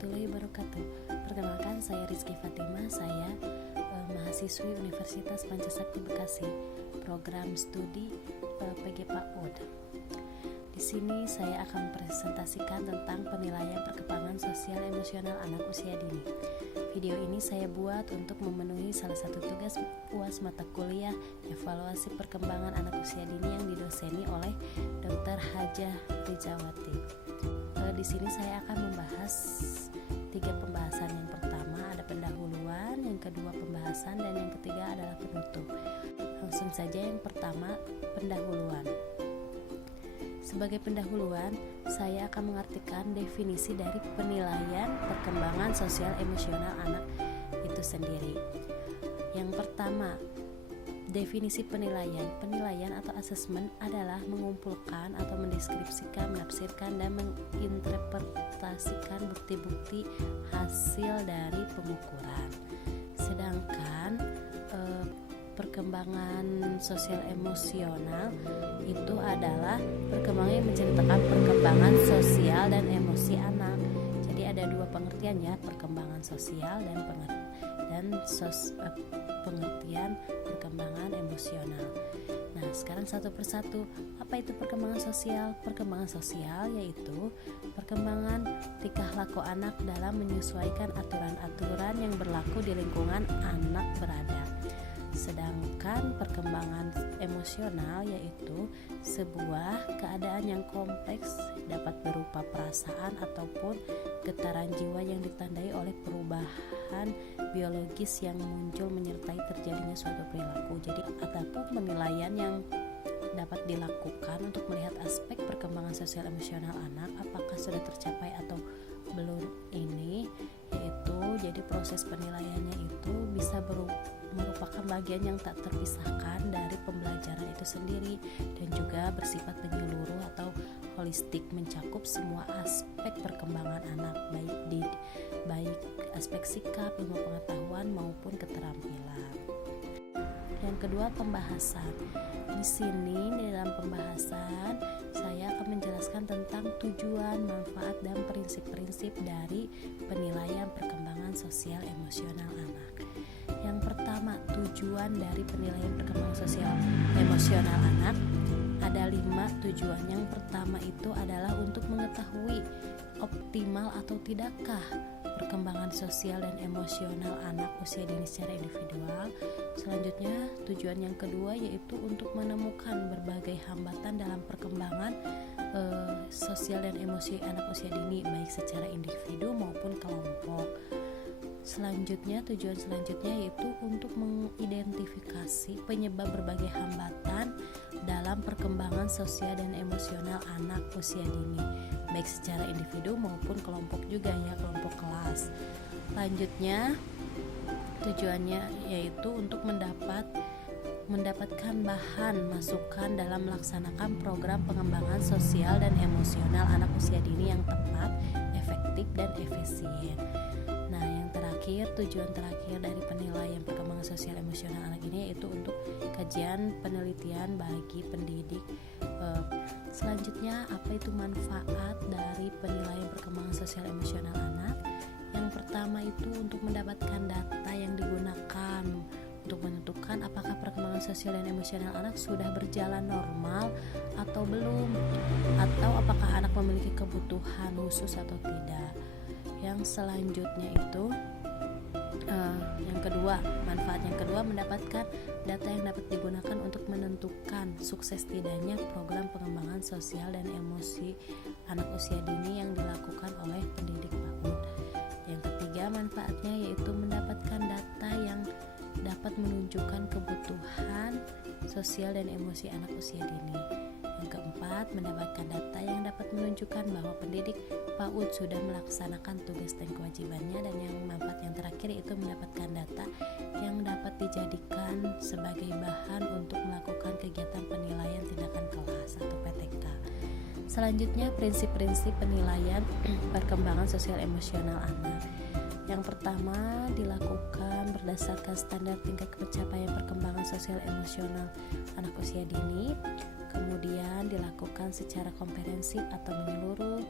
warahmatullahi wabarakatuh. Perkenalkan, saya Rizky Fatimah. Saya mahasiswi Universitas Pancasakti Bekasi, program studi PG PAUD. Di sini saya akan presentasikan tentang penilaian perkembangan sosial emosional anak usia dini. Video ini saya buat untuk memenuhi salah satu tugas UAS mata kuliah evaluasi perkembangan anak usia dini yang didoseni oleh Dr. Hajah Rijawati. Di sini saya akan membahas 3 pembahasan. Yang pertama ada pendahuluan, yang kedua pembahasan, dan yang ketiga adalah penutup. Langsung saja yang pertama, pendahuluan. Sebagai pendahuluan, saya akan mengartikan definisi dari penilaian perkembangan sosial emosional anak itu sendiri. Yang pertama, definisi penilaian. Penilaian atau assessment adalah mengumpulkan atau mendeskripsikan, menafsirkan, dan menginterpretasikan bukti-bukti hasil dari pengukuran. Sedangkan perkembangan sosial emosional itu adalah perkembangan yang menceritakan perkembangan sosial dan emosi anak. Jadi ada 2 pengertian ya, perkembangan sosial dan pengertian perkembangan emosional. Nah, sekarang satu persatu, apa itu perkembangan sosial? Perkembangan sosial yaitu perkembangan tingkah laku anak dalam menyesuaikan aturan-aturan yang berlaku di lingkungan anak berada. Sedangkan perkembangan emosional yaitu sebuah keadaan yang kompleks, dapat berupa perasaan ataupun getaran jiwa yang ditandai oleh perubahan biologis yang muncul menyertai terjadinya suatu perilaku. Jadi ataupun penilaian yang dapat dilakukan untuk melihat aspek perkembangan sosial emosional anak apakah sudah tercapai atau belum ini, yaitu jadi proses penilaiannya itu bisa merupakan bagian yang tak terpisahkan dari pembelajaran itu sendiri dan juga bersifat menyeluruh atau holistik, mencakup semua aspek perkembangan anak, baik aspek sikap, ilmu pengetahuan maupun keterampilan. Yang kedua, pembahasan. Di sini di dalam pembahasan saya akan menjelaskan tentang tujuan, manfaat, dan prinsip-prinsip dari penilaian perkembangan sosial emosional anak. Yang pertama, tujuan dari penilaian perkembangan sosial emosional anak ada 5 tujuan. Yang pertama itu adalah untuk mengetahui optimal atau tidakkah perkembangan sosial dan emosional anak usia dini secara individual. Selanjutnya, tujuan yang kedua yaitu untuk menemukan berbagai hambatan dalam perkembangan sosial dan emosi anak usia dini baik secara individu maupun kelompok. Selanjutnya, tujuan selanjutnya yaitu untuk mengidentifikasi penyebab berbagai hambatan dalam perkembangan sosial dan emosional anak usia dini, baik secara individu maupun kelompok juga ya, kelompok kelas. Lanjutnya, tujuannya yaitu untuk mendapatkan bahan masukan dalam melaksanakan program pengembangan sosial dan emosional anak usia dini yang tepat, efektif, dan efisien. Nah, yang terakhir, tujuan terakhir dari penilaian perkembangan sosial emosional anak ini yaitu untuk kajian penelitian bagi pendidik. Selanjutnya, apa itu manfaat dari penilaian perkembangan sosial emosional anak? Yang pertama itu untuk mendapatkan data yang digunakan untuk menentukan apakah perkembangan sosial dan emosional anak sudah berjalan normal atau belum, atau apakah anak memiliki kebutuhan khusus atau tidak. Yang selanjutnya itu yang kedua, manfaat yang kedua mendapatkan data yang dapat digunakan untuk menentukan sukses tidaknya program pengembangan sosial dan emosi anak usia dini yang dilakukan oleh pendidik PAUD. Yang ketiga, manfaatnya yaitu mendapatkan data yang dapat menunjukkan kebutuhan sosial dan emosi anak usia dini. Yang keempat, mendapatkan data yang dapat menunjukkan bahwa pendidik PAUD sudah melaksanakan tugas dan kewajibannya. Dan yang manfaat yang terakhir yaitu mendapatkan data yang dapat dijadikan sebagai bahan untuk melakukan kegiatan penilaian tindakan kelas atau PTK. Selanjutnya, prinsip-prinsip penilaian perkembangan sosial emosional anak. Yang pertama, dilakukan berdasarkan standar tingkat pencapaian perkembangan sosial emosional anak usia dini. Kemudian dilakukan secara komprehensif atau menyeluruh,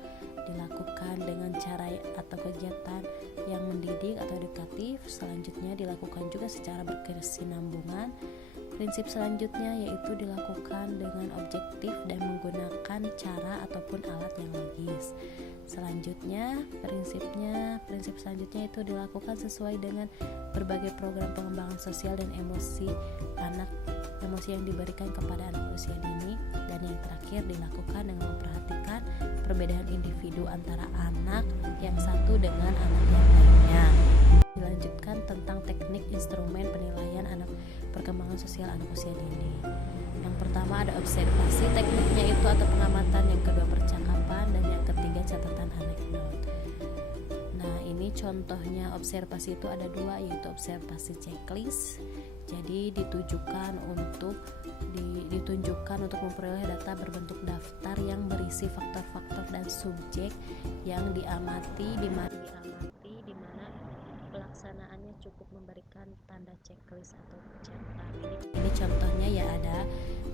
dilakukan dengan cara atau kegiatan yang mendidik atau edukatif. Selanjutnya dilakukan juga secara berkesinambungan. Prinsip selanjutnya yaitu dilakukan dengan objektif dan menggunakan cara ataupun alat yang logis. Selanjutnya, prinsip selanjutnya itu dilakukan sesuai dengan berbagai program pengembangan sosial dan emosi yang diberikan kepada anak usia dini. Dan yang terakhir, dilakukan dengan memperhatikan perbedaan individu antara anak yang satu dengan anak yang lainnya. Dilanjutkan tentang teknik instrumen penilaian perkembangan sosial anak usia dini. Yang pertama ada observasi, tekniknya itu atau pengamatan. Yang kedua percakapan, dan yang ketiga catatan anekdot. Nah, ini contohnya observasi itu ada dua, yaitu observasi checklist. Jadi ditunjukkan untuk memperoleh data berbentuk daftar yang berisi faktor-faktor dan subjek yang diamati di mana pelaksanaannya cukup memberikan tanda checklist atau catatan. Ini contohnya ya ada.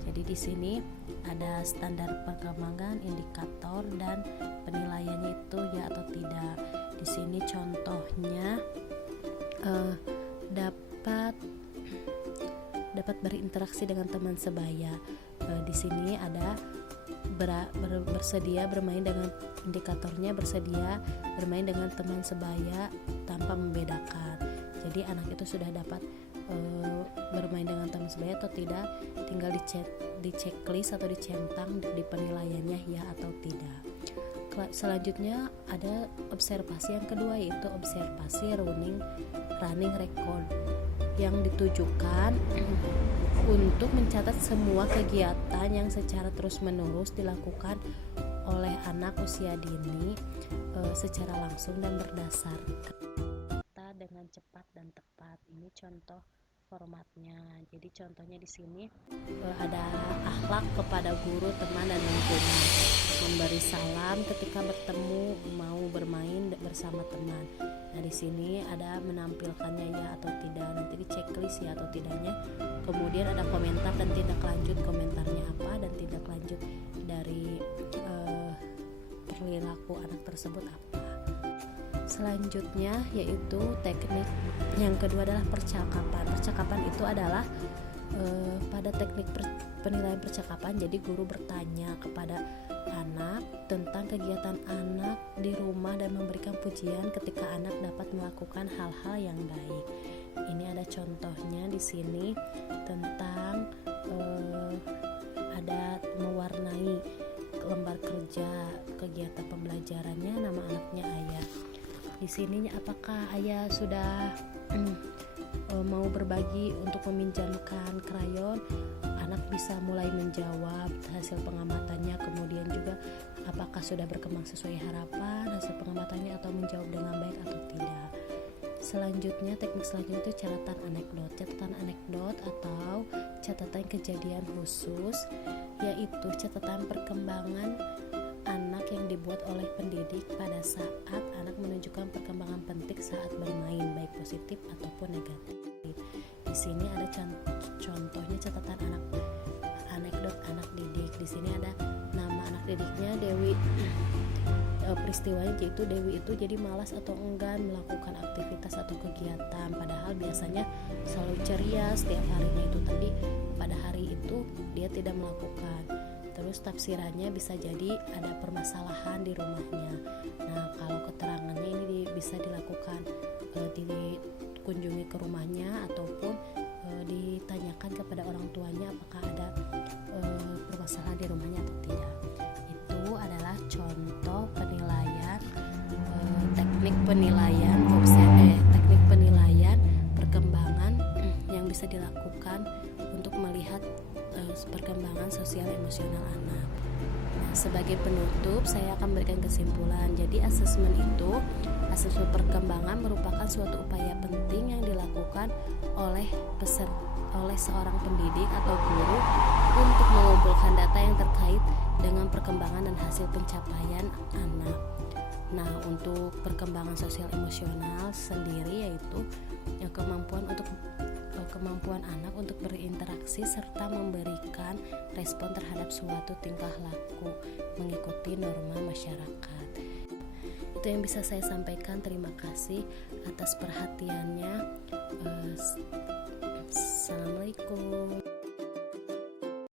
Jadi di sini ada standar perkembangan, indikator, dan penilaiannya itu ya atau tidak. Di sini contohnya dapat berinteraksi dengan teman sebaya. Di sini ada bersedia bermain dengan indikatornya, bersedia bermain dengan teman sebaya tanpa membedakan. Jadi anak itu sudah dapat bermain dengan teman sebaya atau tidak, tinggal di checklist atau dicentang di penilaiannya ya atau tidak. Selanjutnya ada observasi yang kedua, yaitu observasi running record, yang ditujukan untuk mencatat semua kegiatan yang secara terus-menerus dilakukan oleh anak usia dini secara langsung dan berdasarkan data dengan cepat dan tepat. Ini contoh formatnya. Jadi contohnya di sini ada akhlak kepada guru, teman, dan lingkungan, memberi salam ketika bertemu, mau bermain bersama teman. Nah, di sini ada menampilkannya ya atau tidak, nanti di checklist ya atau tidaknya. Kemudian ada komentar dan tindak lanjut, komentarnya apa dan tindak lanjut dari perilaku anak tersebut apa. Selanjutnya yaitu teknik yang kedua adalah percakapan. Percakapan itu adalah pada teknik penilaian percakapan, jadi guru bertanya kepada anak tentang kegiatan anak di rumah dan memberikan pujian ketika anak dapat melakukan hal-hal yang baik. Ini ada contohnya di sini tentang ada mewarnai lembar kerja kegiatan pembelajarannya, nama anaknya Ayah. Di sini apakah Ayah sudah mau berbagi untuk meminjamkan krayon? Anak bisa mulai menjawab hasil pengamatannya, kemudian juga apakah sudah berkembang sesuai harapan hasil pengamatannya atau menjawab dengan baik atau tidak. Selanjutnya, teknik selanjutnya itu catatan anekdot. Catatan anekdot atau catatan kejadian khusus, yaitu catatan perkembangan anak yang dibuat oleh pendidik pada saat anak menunjukkan perkembangan penting saat bermain, baik positif ataupun negatif. Di sini ada contohnya catatan anekdot anak didik. Di sini ada nama anak didiknya Dewi. Peristiwanya yaitu Dewi itu jadi malas atau enggan melakukan aktivitas atau kegiatan, padahal biasanya selalu ceria setiap harinya. Itu tadi pada hari itu dia tidak melakukan. Terus tafsirannya bisa jadi ada permasalahan di rumahnya. Nah, kalau keterangannya ini bisa dilakukan dikunjungi ke rumahnya ataupun ditanyakan kepada orang tuanya apakah ada permasalahan di rumahnya atau tidak. Itu adalah contoh penilaian teknik penilaian perkembangan yang bisa dilakukan untuk melihat perkembangan sosial emosional anak. Nah, sebagai penutup saya akan memberikan kesimpulan. Jadi asesmen perkembangan merupakan suatu upaya penting yang dilakukan oleh seorang pendidik atau guru untuk mengumpulkan data yang terkait dengan perkembangan dan hasil pencapaian anak. Nah, untuk perkembangan sosial emosional sendiri yaitu kemampuan anak untuk berinteraksi serta memberikan respon terhadap suatu tingkah laku mengikuti norma masyarakat. Itu yang bisa saya sampaikan. Terima kasih atas perhatiannya. Assalamualaikum.